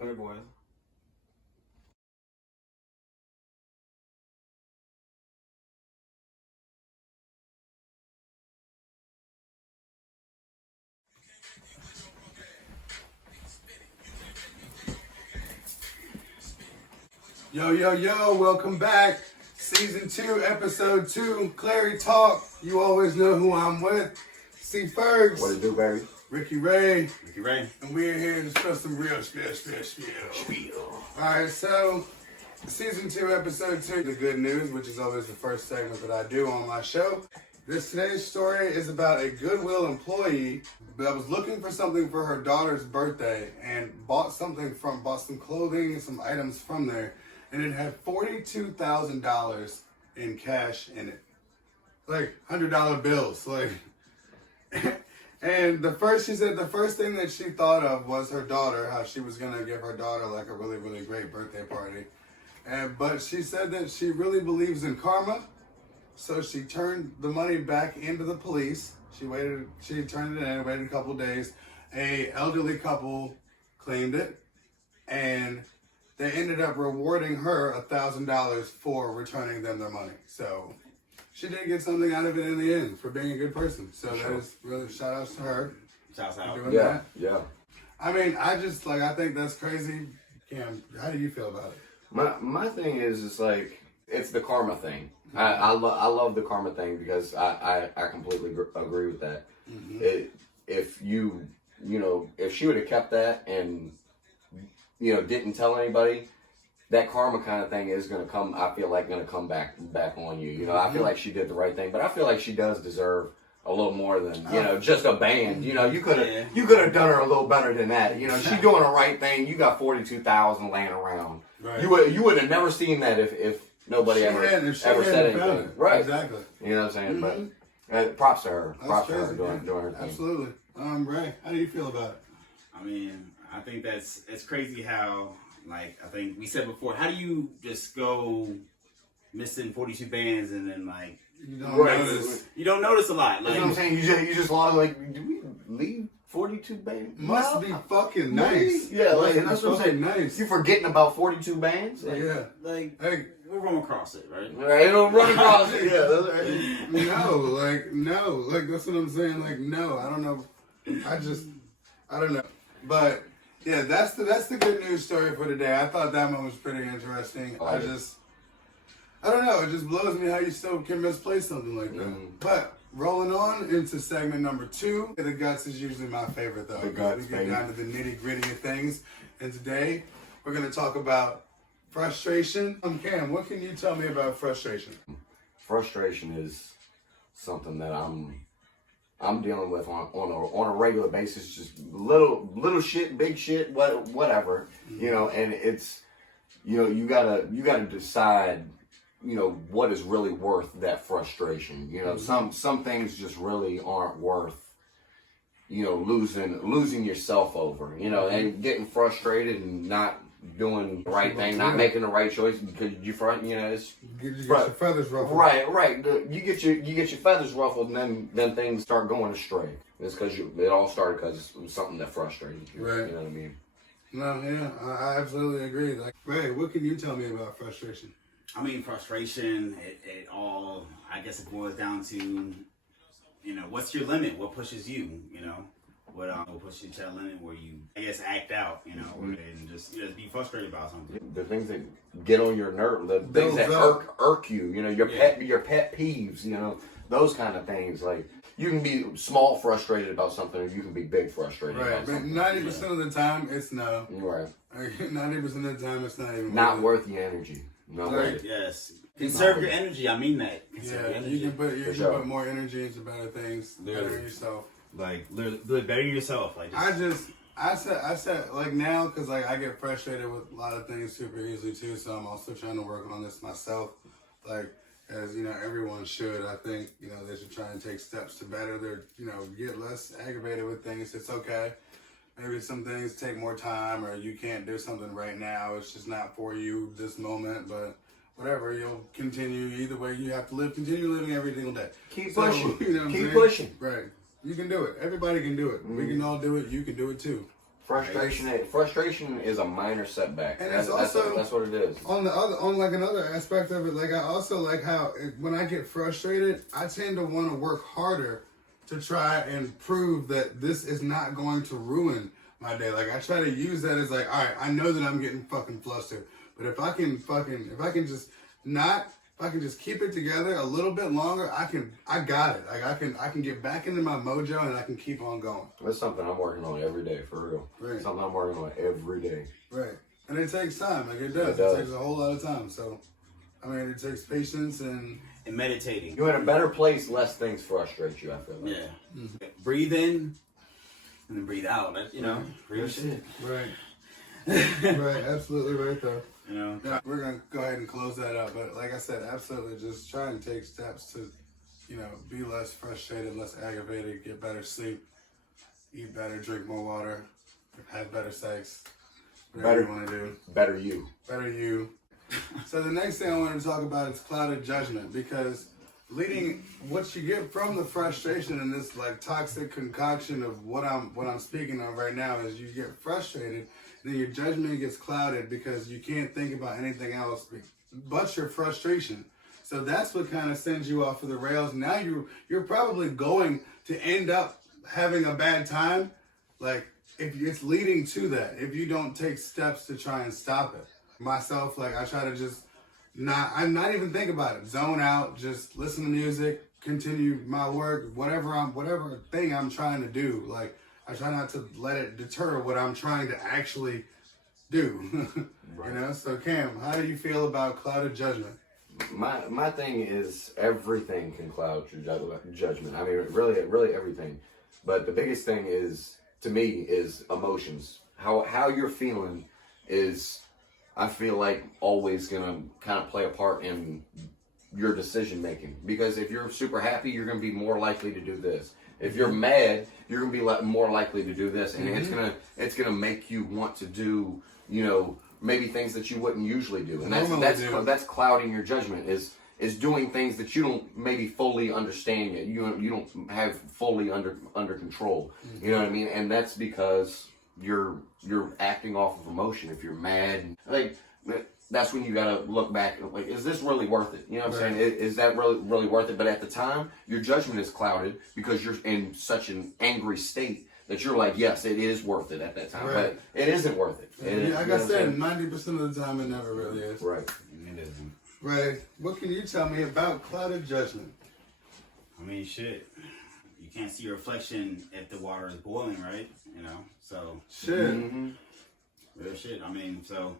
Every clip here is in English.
Clareyboyz. Yo, yo, yo, welcome back. Season 2, episode 2, Clarey Talk. You always know who I'm with. C. Fergs. What it do, baby? Ricky Ray. Ricky Ray. And we're here to discuss some real spiel. Alright, so Season 2, episode 2, the good news, which is always the first segment that I do on my show. Today's story is about a Goodwill employee that was looking for something for her daughter's birthday and bought some clothing, some items from there, and it had $42,000 in cash in it. Like $100 bills, like. And she said the first thing that she thought of was her daughter, how she was gonna give her daughter like a really, really great birthday party. But she said that she really believes in karma, so she turned the money back into the police. She turned it in, waited a couple days. A elderly couple claimed it, and they ended up rewarding her $1,000 for returning them their money. So she did get something out of it in the end for being a good person. So that is really shout outs to her. Shouts out. Doing that. Yeah. I mean, I think that's crazy. Cam, how do you feel about it? My thing is, it's like, it's the karma thing. I love the karma thing because I completely agree with that. Mm-hmm. If she would have kept that and, didn't tell anybody, that karma kind of thing is going to come, I feel like, going to come back on you. I feel like she did the right thing, but I feel like she does deserve a little more than, just a band. You could have done her a little better than that. She's doing the right thing. You got $42,000 laying around. Right. You would have never seen that if nobody ever said anything. Right. Exactly. You know what I'm saying? Mm-hmm. But props to her. Props to her doing her thing. Absolutely. Ray, how do you feel about it? I mean, I think it's crazy how, like, I think we said before, how do you just go missing 42 bands and then, like, you don't notice a lot. Like, you know what I'm saying? You just lost, like, do we leave 42 bands? Must be fucking nice. Yeah, like, that's what I'm saying. Nice. You forgetting about 42 bands? Like, yeah. Like, hey, we'll run across it, right? Right, we'll run across it. Yeah, that's right. No, that's what I'm saying. Like, no, I don't know. I don't know. But yeah, that's the good news story for today. I thought that one was pretty interesting. I don't know. It just blows me how you still can misplace something like that. Mm. But rolling on into segment number 2. The guts is usually my favorite, though. The guts, we get down to the nitty gritty of things. And today we're going to talk about frustration. Cam, what can you tell me about frustration? Frustration is something that I'm dealing with on a regular basis. Just little shit, big shit, whatever. Mm-hmm. And it's you gotta decide. What is really worth that frustration. Mm-hmm. Some things just really aren't worth, losing yourself over, mm-hmm. and getting frustrated and not doing the right thing, not making the right choice because you it's get your feathers ruffled. Right. You get your feathers ruffled, and then things start going astray. It's because it all started because it was something that frustrated you. Right. You know what I mean? No, yeah, I absolutely agree. Like, Ray, what can you tell me about frustration? I mean, frustration, it all, I guess it boils down to, what's your limit? What pushes you, What pushes you to that limit where you, I guess, act out, and just be frustrated about something. The things that get on your nerve, the things that irk you, your pet peeves, those kind of things. Like, you can be small frustrated about something, or you can be big frustrated about something. 90% of the time, it's no. Right. 90% of the time, it's not even worth the energy. No way. Yes. Conserve your energy. I mean that. You can put more energy into better things, better yourself. Like, better yourself. Like, I said like now, because like I get frustrated with a lot of things super easily too. So I'm also trying to work on this myself. Like, as everyone should. I think they should try and take steps to better their get less aggravated with things. It's okay. Maybe some things take more time, or you can't do something right now. It's just not for you this moment, but whatever, you'll continue. Either way, you have to continue living every single day. Keep pushing. Keep pushing. Right. You can do it. Everybody can do it. We can all do it. You can do it too. Frustration is a minor setback, And that's, it's also that's what it is. on like another aspect of it. Like I also like how when I get frustrated, I tend to want to work harder to try and prove that this is not going to ruin my day. Like I try to use that as like, all right, I know that I'm getting fucking flustered, but if I can just keep it together a little bit longer, I got it. Like I can get back into my mojo and I can keep on going. That's something I'm working on every day, for real. Right. Something I'm working on every day. Right. And it takes time. Like it does. It takes a whole lot of time. So, I mean, it takes patience and meditating. You're in a better place, less things frustrate you, I feel like. Yeah. Mm-hmm. Breathe in and then breathe out. That, you know, real shit. Right. Right. Absolutely right though. You know. Yeah, we're gonna go ahead and close that up. But like I said, absolutely, just try and take steps to, you know, be less frustrated, less aggravated, get better sleep, eat better, drink more water, have better sex. Whatever you want to do. Better you. Better you. So the next thing I want to talk about is clouded judgment, because what you get from the frustration and this like toxic concoction of what I'm speaking of right now is you get frustrated, then your judgment gets clouded because you can't think about anything else but your frustration. So that's what kind of sends you off of the rails. Now you're probably going to end up having a bad time, like if it's leading to that, if you don't take steps to try and stop it. Myself, like I try to just I'm not even think about it. Zone out, just listen to music, continue my work, whatever thing I'm trying to do. Like I try not to let it deter what I'm trying to actually do. Right. You know? So Cam, how do you feel about clouded judgment? My thing is everything can cloud your judgment. I mean, really everything. But the biggest thing is, to me, is emotions. How you're feeling is, I feel like, always gonna kind of play a part in your decision making. Because if you're super happy, you're gonna be more likely to do this. If you're mad, you're gonna be more likely to do this, and it's gonna make you want to do, you know, maybe things that you wouldn't usually do, and that's clouding your judgment. Is doing things that you don't maybe fully understand yet. You don't have fully under control. You know what I mean? And that's because you're acting off of emotion. If you're mad, like that's when you gotta look back and like, is this really worth it? You know what I'm saying? Is that really worth it? But at the time, your judgment is clouded because you're in such an angry state that you're like, yes, it is worth it at that time, but it isn't worth it. Like I said, 90% of the time, it never really is. Right. It isn't. Right. What can you tell me about clouded judgment? I mean, shit. You can't see your reflection if the water is boiling, right? You know, so. Shit. Mm-hmm. Real shit. I mean, so.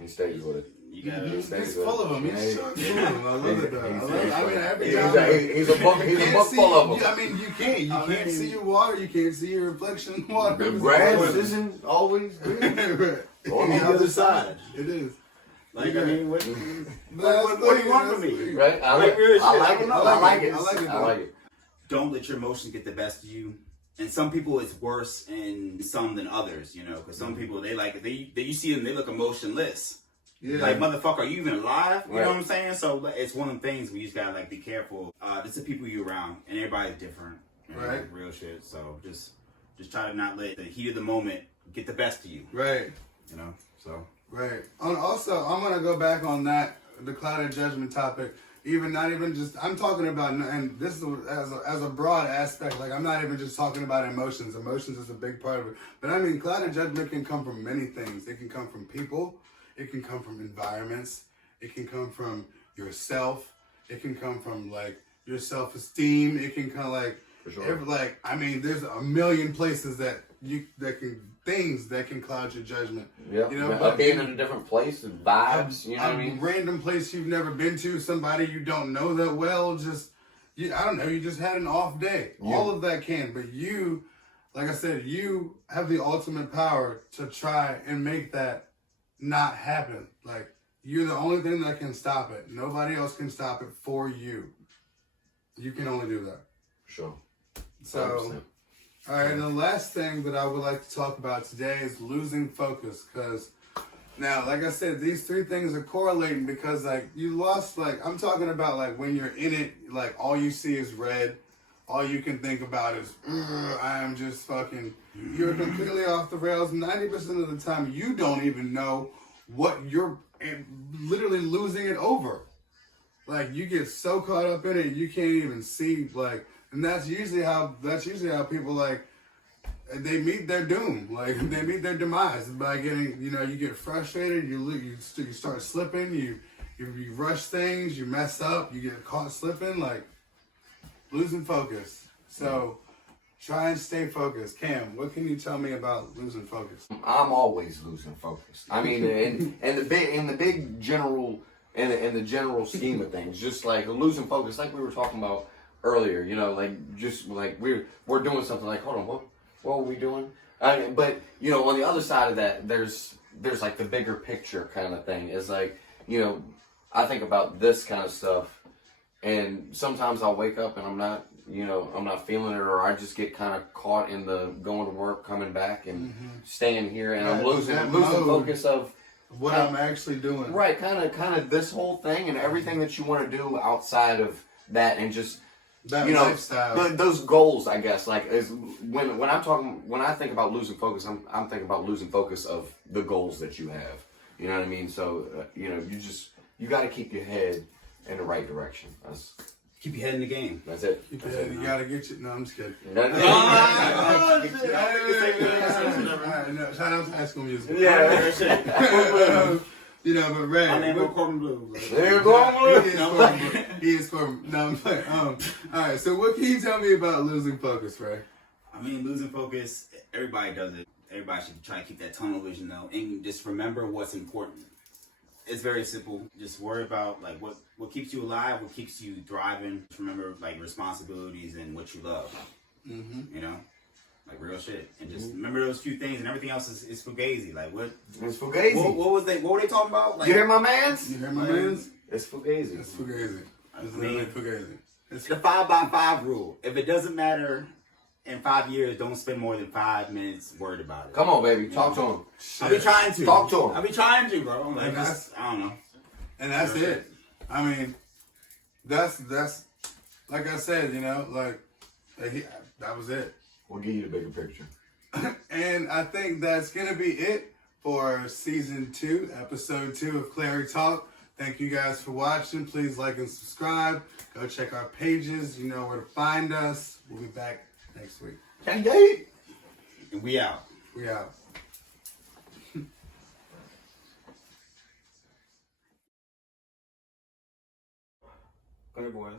He stays with it. You gotta. He's full of them. He's full of them. I love it though. I mean, every time. He's a book full of them. I mean, you can't see your water. You can't see your reflection in water. The grass isn't always good. On the other side. It is. Like, I mean, what do you want from me? Right? I like it. Don't let your emotions get the best of you. And some people, it's worse in some than others, you know, because some people, you see them, they look emotionless. Yeah. Like, motherfucker, are you even alive? You know what I'm saying? So it's one of the things we just gotta like be careful. This is people you around, and everybody's different. Right. Real shit. So just try to not let the heat of the moment get the best of you. Right. You know. So. Right. And also, I'm gonna go back on that the clouded judgment topic. I'm talking about, and this is as a broad aspect. Like I'm not even just talking about emotions. Emotions is a big part of it. But I mean, clouded judgment can come from many things. It can come from people. It can come from environments. It can come from yourself. It can come from like your self-esteem. It can kind of like, I mean, there's a million places that can cloud your judgment. Yeah, you know, being in a different place, vibes. You know what I mean? Random place you've never been to, somebody you don't know that well. I don't know. You just had an off day. Yeah. All of that can, but you, like I said, you have the ultimate power to try and make that not happen. Like you're the only thing that can stop it. Nobody else can stop it for you. You can only do that. Sure. So, 100%. All right, and the last thing that I would like to talk about today is losing focus. Because now, like I said, these three things are correlating because, like, you lost, like, I'm talking about, like, when you're in it, like, all you see is red. all you can think about is, I am just fucking, you're completely off the rails. 90% of the time, you don't even know what you're literally losing it over. Like, you get so caught up in it, you can't even see, like, and that's usually how people, like, they meet their doom. Like, they meet their demise by getting, you know, you get frustrated, you start slipping, you rush things, you mess up, you get caught slipping, like, losing focus. So, try and stay focused. Cam, what can you tell me about losing focus? I'm always losing focus. I mean, in the big general, in the general scheme of things, just like losing focus, like we were talking about earlier. You know, like just like we're doing something. Like, hold on, what were we doing? But you know, on the other side of that, there's like the bigger picture kind of thing. Is like, you know, I think about this kind of stuff, and sometimes I'll wake up and I'm not feeling it, or I just get kind of caught in the going to work, coming back, and staying here, and I'm losing focus of what I'm actually doing. Right, kind of this whole thing and everything that you want to do outside of that, and just that lifestyle. Those goals, I guess, like is when I think about losing focus, I'm thinking about losing focus of the goals that you have. You know what I mean? So you know, you got to keep your head in the right direction. Keep your head in the game. That's it. You gotta get you. No, I'm just kidding. Shout out to High School Musical. Yeah. You know, but Ray. My name is Corbin Blue. He is Corbin. No, I'm playing. All right. So, what can you tell me about losing focus, Ray? I mean, losing focus. Everybody does it. Everybody should try to keep that tunnel vision though, and just remember what's important. It's very simple. Just worry about like what keeps you alive, what keeps you thriving. Just remember like responsibilities and what you love. You know, like real shit. And just remember those few things, and everything else is fugazi. Like what? It's fugazi. What were they talking about? Like, you hear my mans? You hear my mans? It's fugazi. It's fugazi. It's literally fugazi. It's the 5x5 rule. If it doesn't matter in 5 years, don't spend more than 5 minutes worried about it. Come on, baby. Talk to him. I be trying to. Talk to him. I be trying to, bro. Like, I don't know. And that's it. I mean, that's like I said, you know, like that was it. We'll give you the bigger picture. And I think that's gonna be it for season 2, episode 2 of Clary Talk. Thank you guys for watching. Please like and subscribe. Go check our pages. You know where to find us. We'll be back next week. And we out. We out. Clareyboyz.